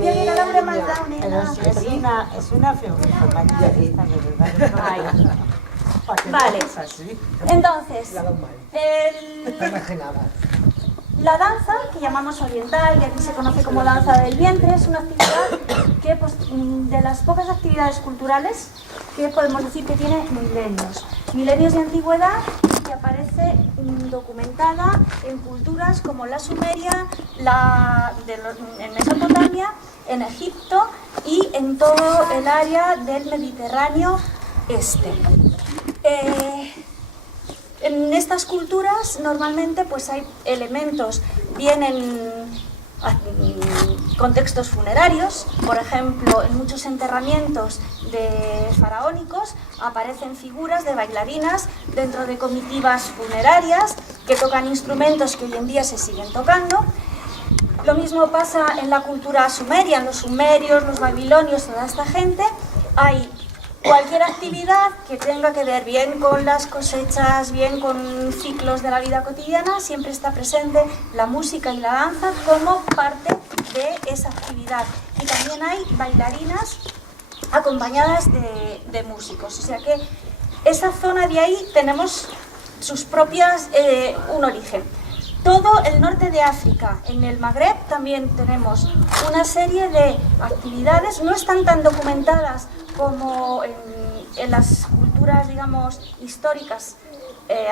tiene la Laura más down, es una figurita, de verdad. Ay. Vale, entonces, la danza, que llamamos oriental, que aquí se conoce como danza del vientre, es una actividad que, pues, de las pocas actividades culturales que podemos decir que tiene milenios de antigüedad, que aparece documentada en culturas como la sumeria, en Mesopotamia, en Egipto y en todo el área del Mediterráneo este. En estas culturas normalmente pues hay elementos, vienen contextos funerarios, por ejemplo, en muchos enterramientos faraónicos aparecen figuras de bailarinas dentro de comitivas funerarias que tocan instrumentos que hoy en día se siguen tocando. Lo mismo pasa en la cultura sumeria, en los sumerios, los babilonios, toda esta gente. Hay cualquier actividad que tenga que ver bien con las cosechas, bien con ciclos de la vida cotidiana, siempre está presente la música y la danza como parte de esa actividad. Y también hay bailarinas acompañadas de músicos. O sea que esa zona de ahí tenemos sus propias, un origen. Todo el norte de África, en el Magreb también tenemos una serie de actividades, no están tan documentadas como en las culturas, digamos, históricas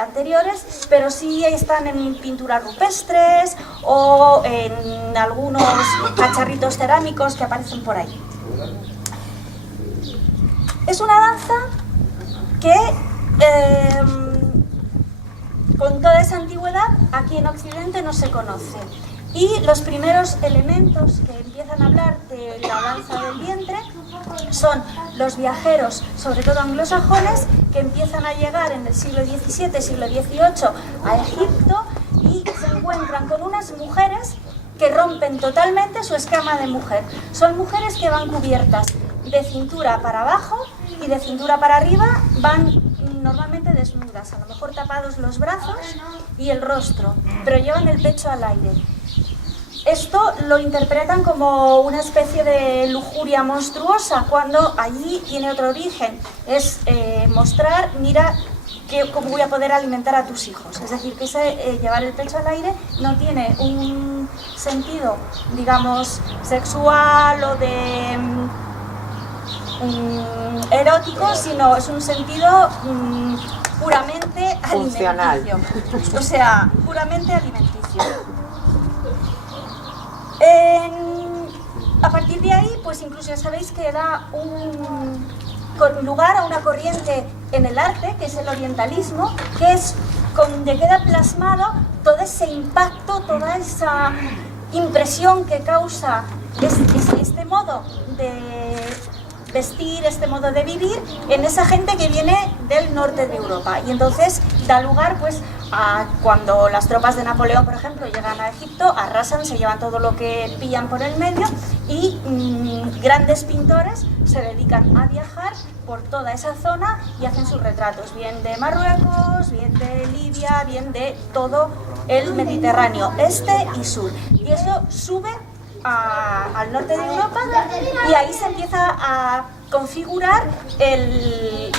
anteriores, pero sí están en pinturas rupestres o en algunos cacharritos cerámicos que aparecen por ahí. Es una danza que con toda esa antigüedad aquí en Occidente no se conoce. Y los primeros elementos que empiezan a hablar de la danza del vientre son los viajeros, sobre todo anglosajones, que empiezan a llegar en el siglo XVII, siglo XVIII a Egipto y se encuentran con unas mujeres que rompen totalmente su esquema de mujer. Son mujeres que van cubiertas de cintura para abajo y de cintura para arriba, van normalmente desnudas, a lo mejor tapados los brazos y el rostro, pero llevan el pecho al aire. Esto lo interpretan como una especie de lujuria monstruosa, cuando allí tiene otro origen. Es mostrar, mira, cómo voy a poder alimentar a tus hijos. Es decir, que ese llevar el pecho al aire no tiene un sentido, digamos, sexual o de erótico, sino es un sentido puramente alimenticio. O sea, puramente alimenticio. A partir de ahí, pues incluso ya sabéis que da un lugar a una corriente en el arte, que es el orientalismo, que es donde queda plasmado todo ese impacto, toda esa impresión que causa este modo de vestir, este modo de vivir en esa gente que viene del norte de Europa. Y entonces da lugar pues a cuando las tropas de Napoleón, por ejemplo, llegan a Egipto, arrasan, se llevan todo lo que pillan por el medio y grandes pintores se dedican a viajar por toda esa zona y hacen sus retratos, bien de Marruecos, bien de Libia, bien de todo el Mediterráneo, este y sur. Y eso sube al norte de Europa y ahí se empieza a configurar el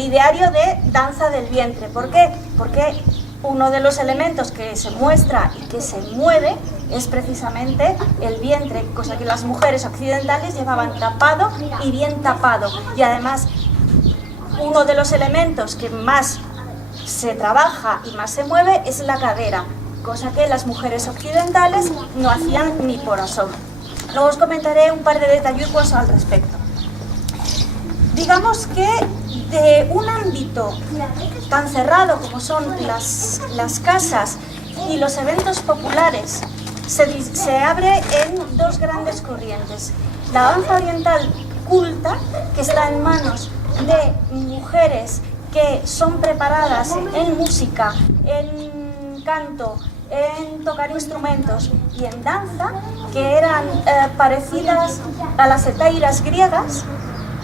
ideario de danza del vientre. ¿Por qué? Porque uno de los elementos que se muestra y que se mueve es precisamente el vientre, cosa que las mujeres occidentales llevaban tapado y bien tapado. Y además, uno de los elementos que más se trabaja y más se mueve es la cadera, cosa que las mujeres occidentales no hacían ni por asomo. Luego os comentaré un par de detallucos al respecto. Digamos que de un ámbito tan cerrado como son las casas y los eventos populares, se abre en dos grandes corrientes. La danza oriental culta, que está en manos de mujeres que son preparadas en música, en canto, en tocar instrumentos y en danza, que eran parecidas a las hetairas griegas,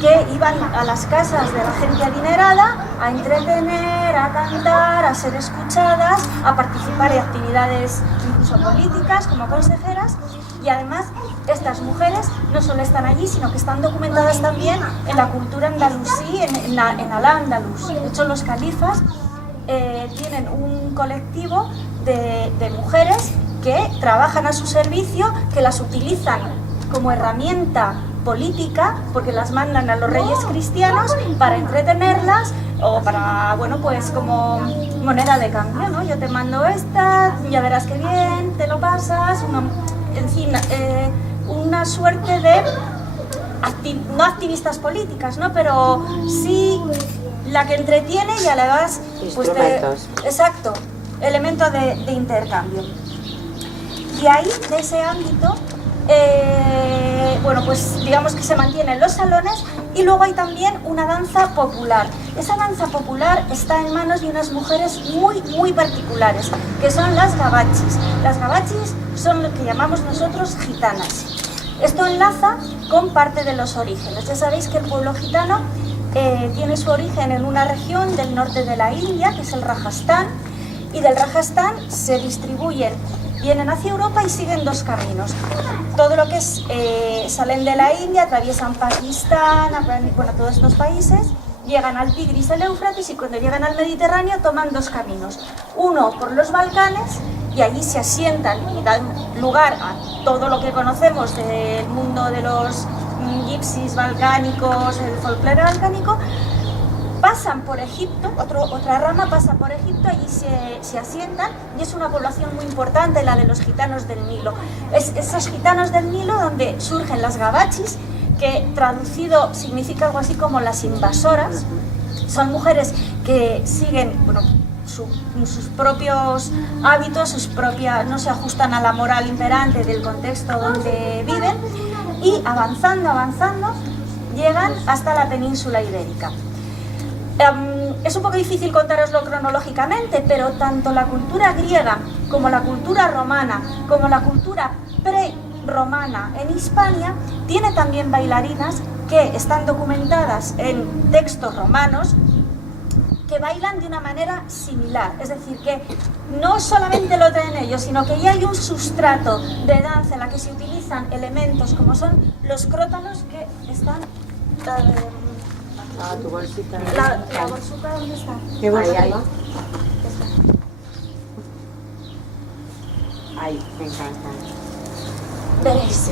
que iban a las casas de la gente adinerada a entretener, a cantar, a ser escuchadas, a participar en actividades incluso políticas como consejeras. Y además, estas mujeres no solo están allí, sino que están documentadas también en la cultura andalusí, en Al-Ándalus. De hecho, los califas tienen un colectivo de mujeres que trabajan a su servicio, que las utilizan como herramienta política, porque las mandan a los reyes cristianos para entretenerlas o para, bueno, pues como moneda de cambio, ¿no? Yo te mando esta, ya verás qué bien, te lo pasas, en fin, una suerte de, no activistas políticas, ¿no? Pero sí la que entretiene y a la vez, pues exacto, elemento de intercambio. Y ahí, de ese ámbito, bueno, pues digamos que se mantienen los salones y luego hay también una danza popular. Esa danza popular está en manos de unas mujeres muy particulares, que son las gabachis. Las gabachis son lo que llamamos nosotros gitanas. Esto enlaza con parte de los orígenes. Ya sabéis que el pueblo gitano tiene su origen en una región del norte de la India, que es el Rajastán, y del Rajastán se distribuyen, vienen hacia Europa y siguen dos caminos. Todo lo que es, salen de la India, atraviesan Pakistán, bueno, todos estos países, llegan al Tigris, el Éufrates, y cuando llegan al Mediterráneo toman dos caminos. Uno por los Balcanes, y allí se asientan y dan lugar a todo lo que conocemos del mundo de los gipsies balcánicos, el folclore balcánico. Pasan por Egipto, otra rama pasa por Egipto, allí se asientan y es una población muy importante, la de los gitanos del Nilo. Es esos gitanos del Nilo donde surgen las gabachis, que traducido significa algo así como las invasoras. Son mujeres que siguen, bueno, sus propios hábitos, no se ajustan a la moral imperante del contexto donde viven, y avanzando, llegan hasta la península ibérica. Es un poco difícil contároslo cronológicamente, pero tanto la cultura griega como la cultura romana, como la cultura pre-romana en Hispania, tiene también bailarinas que están documentadas en textos romanos, que bailan de una manera similar, es decir, que no solamente lo traen ellos, sino que ya hay un sustrato de danza en la que se utilizan elementos como son los crótalos, que están... tu bolsita. ¿La bolsuca dónde está? ¿Qué bolsa? Ahí, me encanta. Veréis.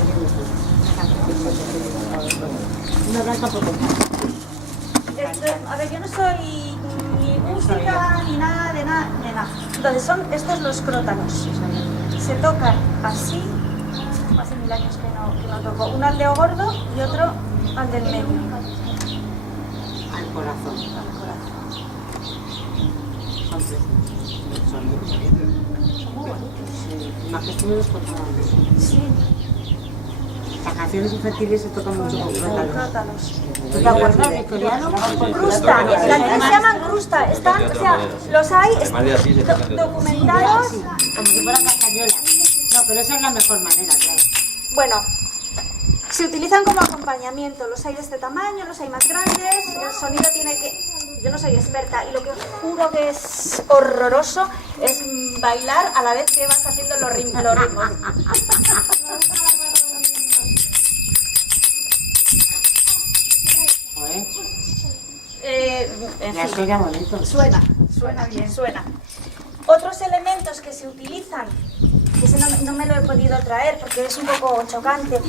Una blanca por A ver, yo no soy ni música ni nada de nada. Entonces son estos los crótalos. Se tocan así. Hace 1000 años que no toco. Uno al dedo gordo y otro al del medio. Al corazón. Son muy bonitos. Más que esto me los contábamos. Sí. Las canciones infantiles se tocan mucho con crótalos. ¿Te ¿Te acuerdas de coreano? Crusta, las se llaman crusta, están, o sea, los hay documentados. Como si fueran castañuelas. No, pero esa es la mejor manera, claro. Bueno, se utilizan como acompañamiento, los hay de este tamaño, los hay más grandes, el sonido tiene que... Yo no soy experta y lo que os juro que es horroroso es bailar a la vez que vas haciendo los ritmos. Ya suena bonito. Suena bien, suena. Otros elementos que se utilizan, que ese no me lo he podido traer porque es un poco chocante,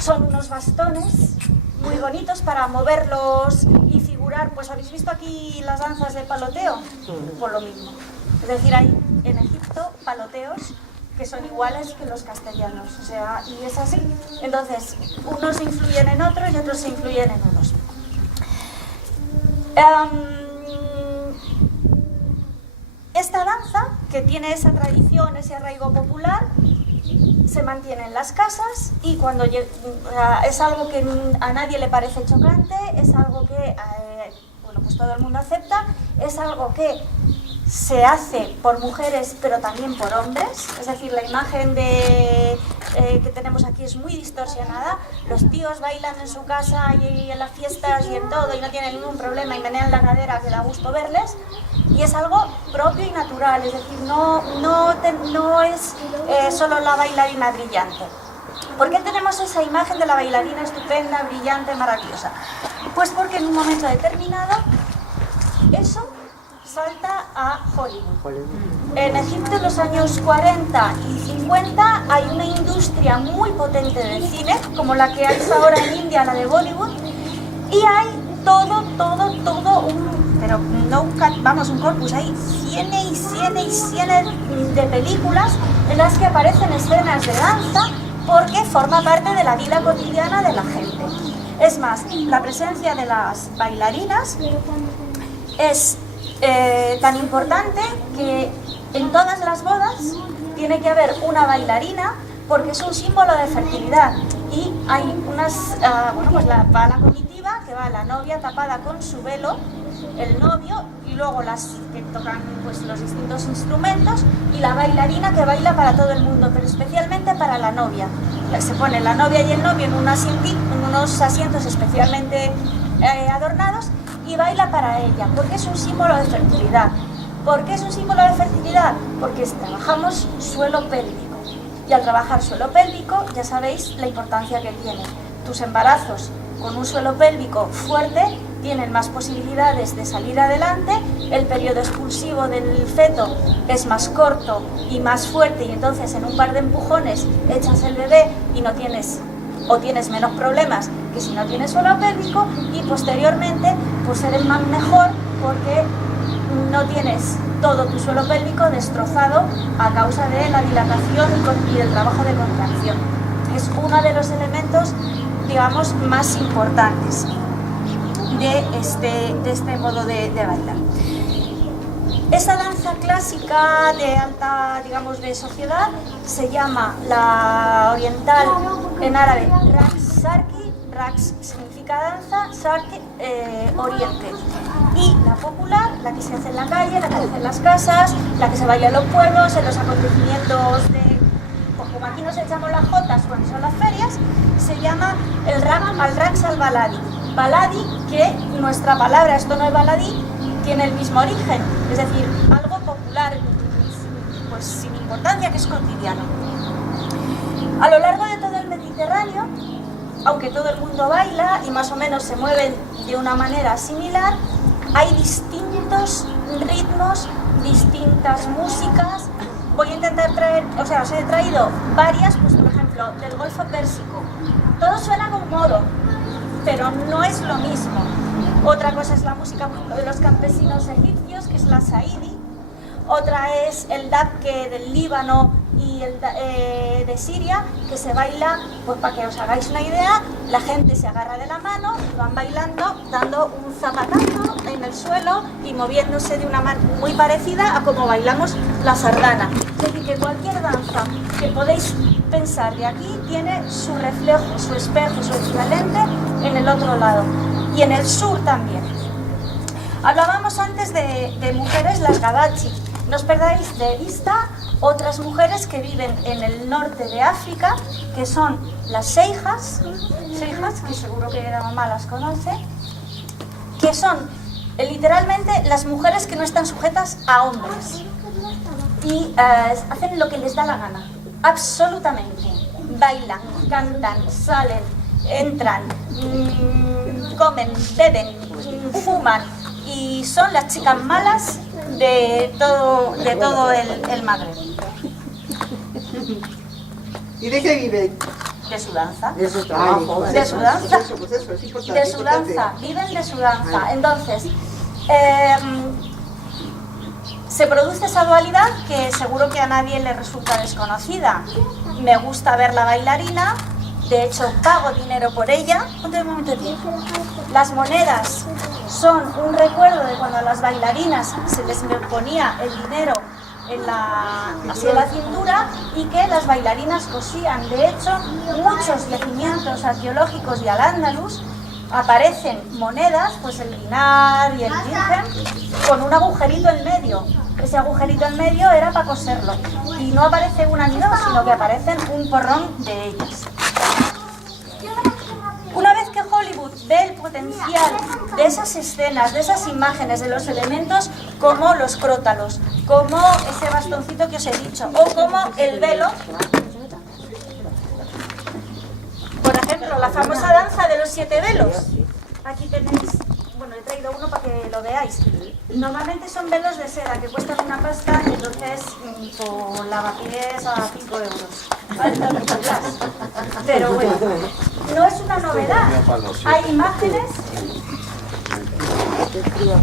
son unos bastones muy bonitos para moverlos y figurar. Pues habéis visto aquí las danzas de paloteo, por lo mismo. Es decir, hay en Egipto paloteos que son iguales que los castellanos, o sea, y es así. Entonces, unos influyen en otros y otros se influyen en unos. Esta danza, que tiene esa tradición, ese arraigo popular, se mantiene en las casas y cuando es algo que a nadie le parece chocante, es algo que bueno, pues todo el mundo acepta, es algo que se hace por mujeres pero también por hombres, es decir, la imagen que tenemos aquí es muy distorsionada. Los tíos bailan en su casa y en las fiestas y en todo y no tienen ningún problema y menean la cadera, que da gusto verles, y es algo propio y natural, es decir, no es solo la bailarina brillante. ¿Por qué tenemos esa imagen de la bailarina estupenda, brillante, maravillosa? Pues porque en un momento determinado eso salta a Hollywood. En Egipto en los años 40 y 50 hay una industria muy potente del cine, como la que hay ahora en India, la de Bollywood, y hay todo pero no un corpus, hay cientos de películas en las que aparecen escenas de danza porque forma parte de la vida cotidiana de la gente. Es más, la presencia de las bailarinas es tan importante que en todas las bodas tiene que haber una bailarina porque es un símbolo de fertilidad. Y hay unas, va la comitiva, que va la novia tapada con su velo, el novio, y luego las que tocan pues, los distintos instrumentos, y la bailarina que baila para todo el mundo, pero especialmente para la novia. Se pone la novia y el novio en unos asientos especialmente adornados, y baila para ella, porque es un símbolo de fertilidad. ¿Por qué es un símbolo de fertilidad? Porque trabajamos suelo pélvico. Y al trabajar suelo pélvico, ya sabéis la importancia que tiene. Tus embarazos con un suelo pélvico fuerte tienen más posibilidades de salir adelante, el periodo expulsivo del feto es más corto y más fuerte, y entonces en un par de empujones echas el bebé y no tienes menos problemas que si no tienes suelo pélvico, y posteriormente pues eres más mejor porque no tienes todo tu suelo pélvico destrozado a causa de la dilatación y del trabajo de contracción. Es uno de los elementos, digamos, más importantes de este modo de bailar. Esta danza clásica de alta, digamos, de sociedad se llama la oriental, en árabe, Raqs Sharqi. Raqs significa danza, Sharqi, oriente. Y la popular, la que se hace en la calle, la que se hace en las casas, la que se baila en los pueblos, en los acontecimientos pues como aquí nos echamos las jotas cuando son las ferias, se llama el Raqs al Baladi. Baladi, que nuestra palabra, esto no es baladí, tiene el mismo origen, es decir, algo popular, pues sin importancia, que es cotidiano. A lo largo de todo el Mediterráneo, aunque todo el mundo baila y más o menos se mueven de una manera similar, hay distintos ritmos, distintas músicas. Voy a intentar os he traído varias, pues por ejemplo, del Golfo Pérsico. Todo suena como moro, pero no es lo mismo. Otra cosa es la música de los campesinos egipcios, que es la Saidi. Otra es el dabke del Líbano y el de Siria, que se baila, pues para que os hagáis una idea, la gente se agarra de la mano y van bailando, dando un zapatazo en el suelo y moviéndose de una manera muy parecida a como bailamos la sardana. Es decir, que cualquier danza que podéis pensar de aquí tiene su reflejo, su espejo, su equivalente en el otro lado. Y en el sur también. Hablábamos antes de mujeres, las Gabachi. No os perdáis de vista otras mujeres que viven en el norte de África, que son las seijas, que seguro que la mamá las conoce, que son literalmente las mujeres que no están sujetas a hombres y hacen lo que les da la gana, absolutamente. Bailan, cantan, salen, entran, comen, beben, fuman, y son las chicas malas de todo el Magreb. ¿Y de qué viven? De su danza. De su trabajo. De su danza. Es importante. De su danza. Viven de su danza. Entonces, se produce esa dualidad que seguro que a nadie le resulta desconocida. Me gusta ver la bailarina, de hecho pago dinero por ella. Un momento, tío. Las monedas son un recuerdo de cuando a las bailarinas se les ponía el dinero así en la cintura, y que las bailarinas cosían. De hecho, muchos yacimientos arqueológicos de Al-Ándalus aparecen monedas, pues el dinar y el dirhem, con un agujerito en medio. Ese agujerito en medio era para coserlo. Y no aparece una ni dos, sino que aparecen un porrón de ellas. Una vez que Hollywood ve el potencial de esas escenas, de esas imágenes, de los elementos como los crótalos, como ese bastoncito que os he dicho, o como el velo, ejemplo, la famosa danza de los 7 velos. Aquí tenéis, bueno, he traído uno para que lo veáis. Normalmente son velos de seda que cuestan una pasta y entonces por lavapiés a 5 euros. ¿Vale? Pero bueno, no es una novedad. Hay imágenes. Oye,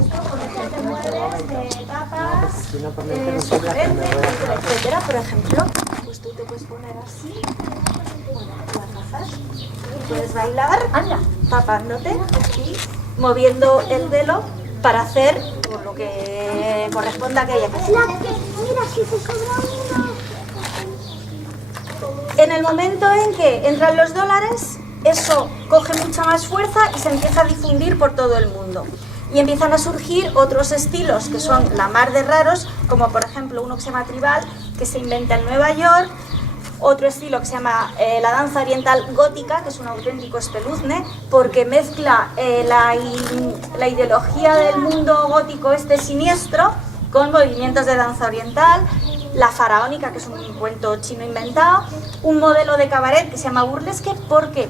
esto con de muebles, de tapas, sugerentes, etcétera. Por ejemplo, pues tú te puedes poner así, las gafas, y puedes bailar tapándote y moviendo el velo para hacer por lo que corresponda a aquella que sea. Mira, si se sobra uno. En el momento en que entran los dólares, eso coge mucha más fuerza y se empieza a difundir por todo el mundo. Y empiezan a surgir otros estilos que son la mar de raros, como por ejemplo uno que se llama tribal, que se inventa en Nueva York, otro estilo que se llama la danza oriental gótica, que es un auténtico espeluzne, porque mezcla la ideología del mundo gótico siniestro con movimientos de danza oriental, la faraónica, que es un cuento chino inventado, un modelo de cabaret que se llama burlesque, porque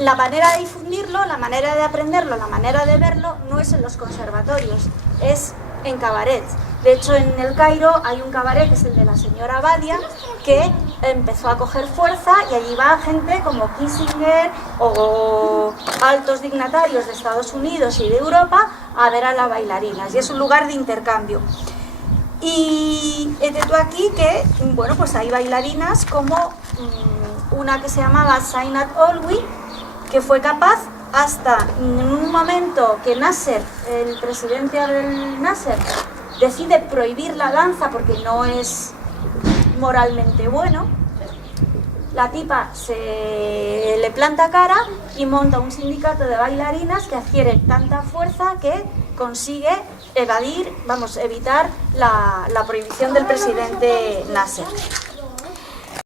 la manera de difundirlo, la manera de aprenderlo, la manera de verlo no es en los conservatorios, es en cabarets. De hecho, en el Cairo hay un cabaret que es el de la señora Badia, que empezó a coger fuerza y allí va gente como Kissinger o altos dignatarios de Estados Unidos y de Europa a ver a las bailarinas, y es un lugar de intercambio. Y he de tú aquí que, bueno, pues hay bailarinas como una que se llamaba Zainat Olwi, que fue capaz hasta en un momento que Nasser, el presidente Abdel Nasser, decide prohibir la danza porque no es moralmente bueno, la tipa se le planta cara y monta un sindicato de bailarinas que adquiere tanta fuerza que consigue evitar la prohibición del presidente Nasser.